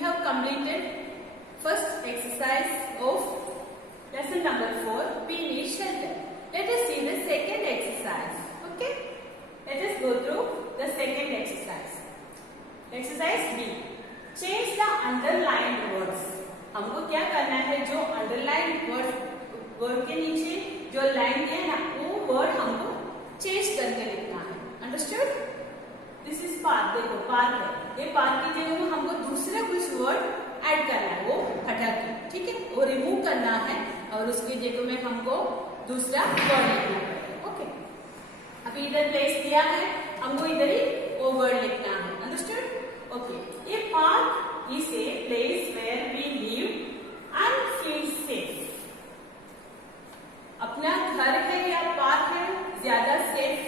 have completed first exercise of lesson number 4, we need shelter. Let us see the second exercise. Okay, let us go through the second exercise. Exercise B, change the underlined words. हमको क्या करना है, जो underlined word के नीचे जो line है ना, वो वर्ड हमको चेंज करके लिखना है. अंडरस्टूड? This is park. देखो पार्क है, ये पार्क की जगह में हमको दूसरा कुछ वर्ड ऐड करना है, वो हटा के, ठीक है, वो रिमूव करना है और उसकी जगह में हमको दूसरा वर्ड लिखना है. ओके, अभी इधर प्लेस दिया है, हमको इधर ही वो वर्ड लिखना है. अंडरस्टूड? ओके, ये park is a place where we live and feel safe. अपना घर है या पार्क है, ज्यादा सेफ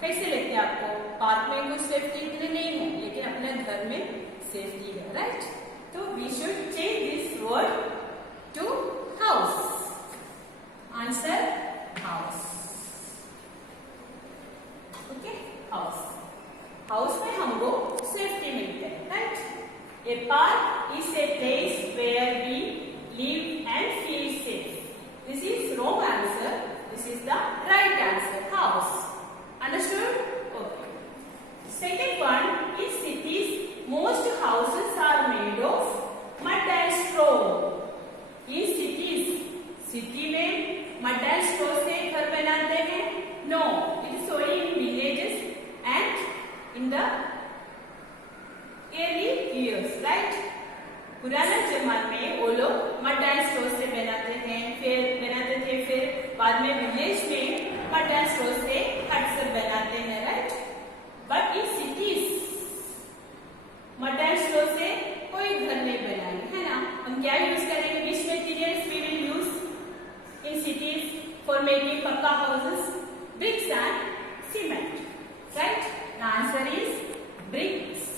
कैसे लगते हैं आपको? पार्क में कोई सेफ्टी इतनी नहीं है, लेकिन अपने घर में सेफ्टी है. राइट? तो we should change this word to house. Answer house. Okay, house. House में हमको सेफ्टी मिलते हैं. Right? A park is a place where we live and feel safe. This is wrong answer. This is the right answer. House. Understood? Okay. Second one, in cities, most houses are made of mud and straw. In cities, city में mud and straw से घर बनाते हैं? No. It is only in villages and in the early years. Right? पुराना जमाने में वो लोग मड एंड स्ट्रॉ से बनाते थे, फिर बाद में विलेज में मड एंड स्ट्रॉ से हट से बनाते हैं. Right? But in cities mud and straw से कोई घर नहीं बनाएंगे, है ना. हम क्या यूज करेंगे? Which materials we will use in cities for making pucca houses? Bricks and cement. Right? The answer is bricks.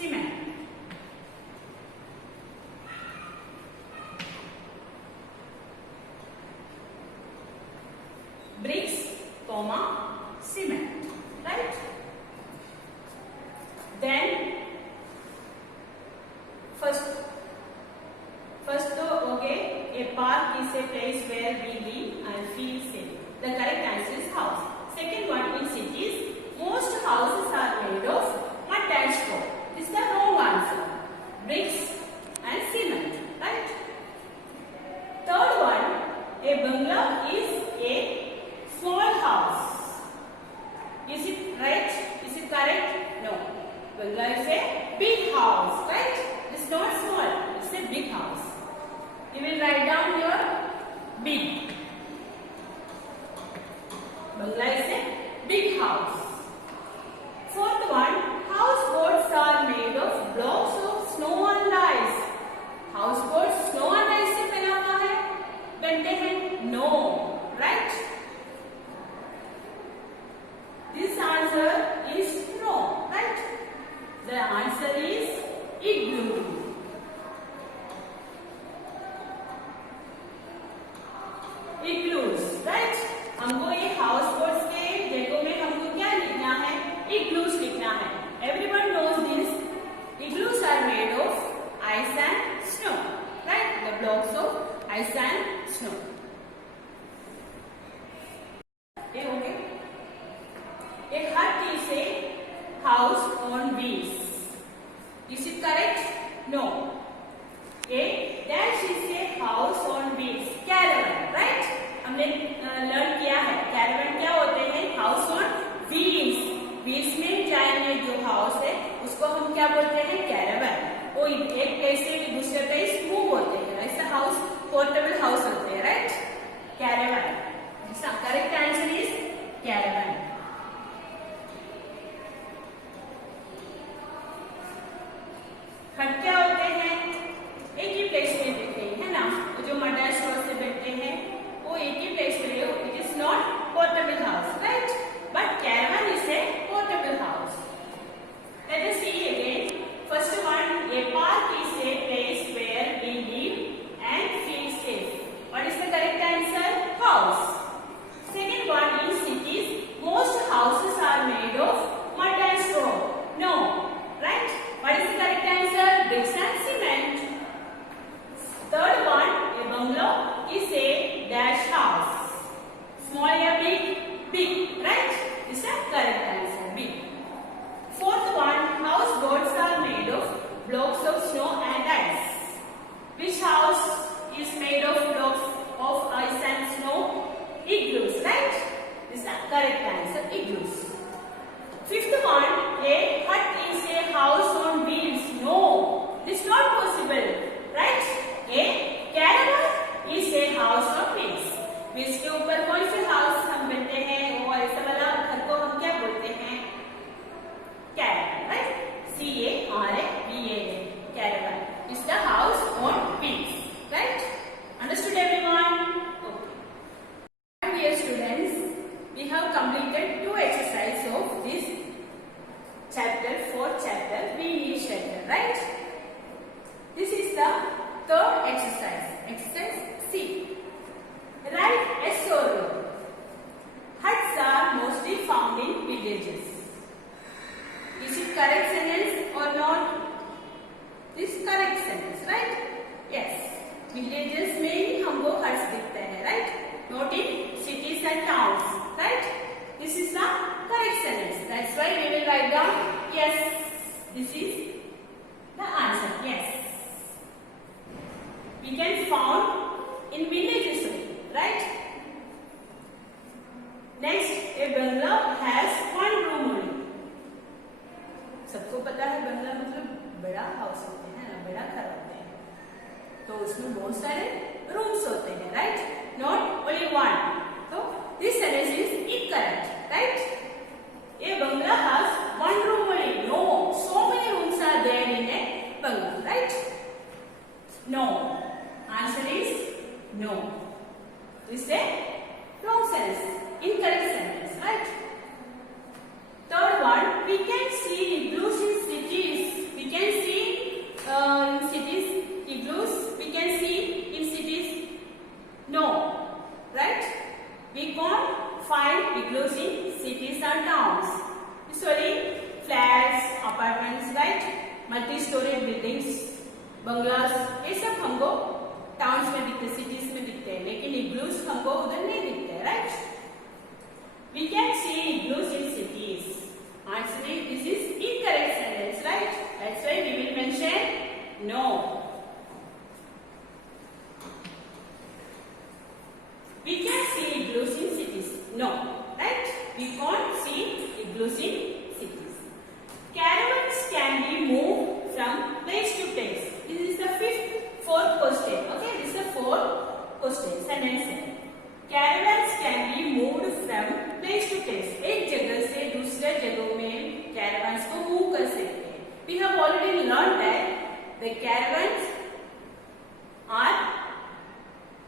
Cement. Bricks, comma, cement. Right? Then first okay, a park is a place where we live and feel safe. The correct answer is house. Second one, in cities, most houses are made of mud and straw. Is the wrong answer. Bricks and cement. Right? Third one, a bungalow is a small house. Is it right? Is it correct? No. Bungalow is a big house. Right? It's not small. It's a big house. You will write down your big. Bungalow is a big house. Fourth one, houseboats are made of blocks of snow and ice. Houseboats snow and ice से बनते हैं? No. Right? This answer is wrong. Right? The answer is igloo. Igloos. Right? हमको ये houseboats के जगह में हमको क्या लिखना है? Igloos लिखना है. Everyone knows this. Igloos are made of ice and snow. Right? The blocks of ice and snow. Okay. A hut is a house on wheels. Is it correct? No. A dash is a house on wheels. Caravan. Right? हमने learn किया है. Caravan क्या होते हैं? House on wheels. Wheels में जाएंगे जो house है, उसको हम क्या बोलते हैं? कैरावन. वो एक प्लेस से दूसरे प्लेस मूव होते हैं. ऐसा हाउस पोर्टेबल हाउस होते हैं. Right? Caravan. Correct answer is caravan. हट क्या होते हैं? एक ही प्लेस में रहते हैं, है ना. जो मड एंड स्ट्रॉ से बनते हैं वो एक ही प्लेस में. It is not portable house. Right? But caravan is a portable house. Let us see again. First one, a park is a place exercise. Exercise C. Write yes or no. Huts are mostly found in villages. Is it correct sentence or not? This correct sentence, right? Yes. Villages में ही हमको huts दिखते हैं, right? Not in cities and towns, right? This is the correct sentence. That's why we will write down yes. This is the answer. Yes. We can found in villages only, right? Next, a bungalow has one room only. सबको पता है बंगला मतलब बड़ा house होते हैं ना, बड़ा घर होते हैं, तो उसमें बहुत सारे रूम्स होते हैं, राइट? Not only one. तो this sentence is incorrect, right? A bungalow has one room only. No, so many rooms are there in a bungalow, right? No. Answer is no. This is a wrong sentence, incorrect sentence, right? Third one, we can see igloos in cities. We can see in cities igloos. We can see in cities. No, right? We can't find igloos in cities or towns. It's only flats, apartments, right? Multi-story buildings, bungalows. ये सब हमको towns में दिखते, cities में दिखते हैं, लेकिन igloos हमको उधर नहीं दिखते, right? We can see igloos in cities. Answer is this is incorrect sentence, right? That's why we will mention no. We can see igloos in cities. No, right? We can't see igloos in cities. Caravans can be moved from place to place. This is the fourth question. Okay, this is the fourth question. Sentence. Caravans can be moved from place to place. एक जगह से दूसरे जगहों में caravans को move कर सकते हैं. We have already learned that the caravans are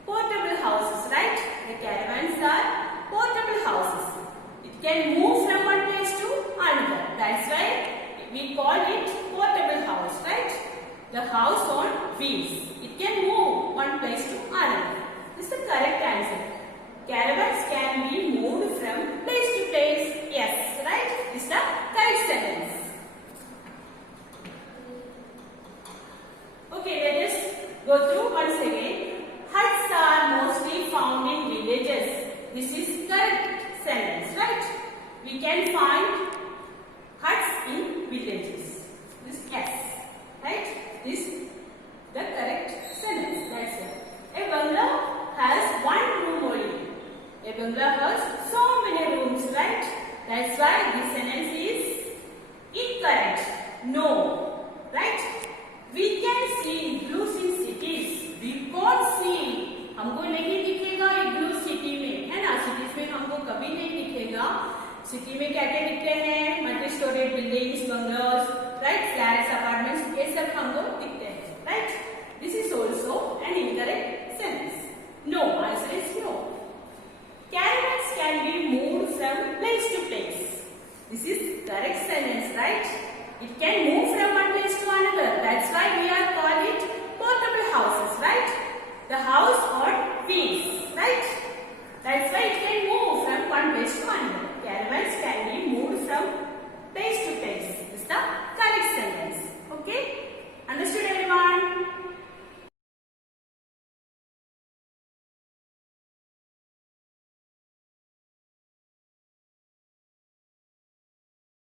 portable houses, right? The caravans are portable houses. It can move from one place to another. That's why we call it portable house, right? The house on wheels. It can move one place to another. This is the correct answer. Caravans can be moved from place to place. Yes, right? This is the correct sentence. Okay, let us go through once again. Huts are mostly found in villages. This is correct sentence, right? We can find huts in villages. This yes, right? This is the correct sentence. That's it. A bungalow has one room only. A bungalow has so many rooms, right? That's why this sentence is incorrect. No, right? We can see igloos in cities. We can't see. हमको नहीं दिखेगा इग्लू city में, है ना? Cities में हमको कभी नहीं दिखेगा. सिटी में क्या क्या दिखते हैं? Multi story buildings, bungalows, right? Flats, apartments, ये सब हमको दिखते हैं, right? This is also an incorrect sentence. No, answer is no. Caravans can be moved from place to place. This is correct sentence, right? It can move from one place to another. That's why we are call it portable houses, right? The house on wheels, right?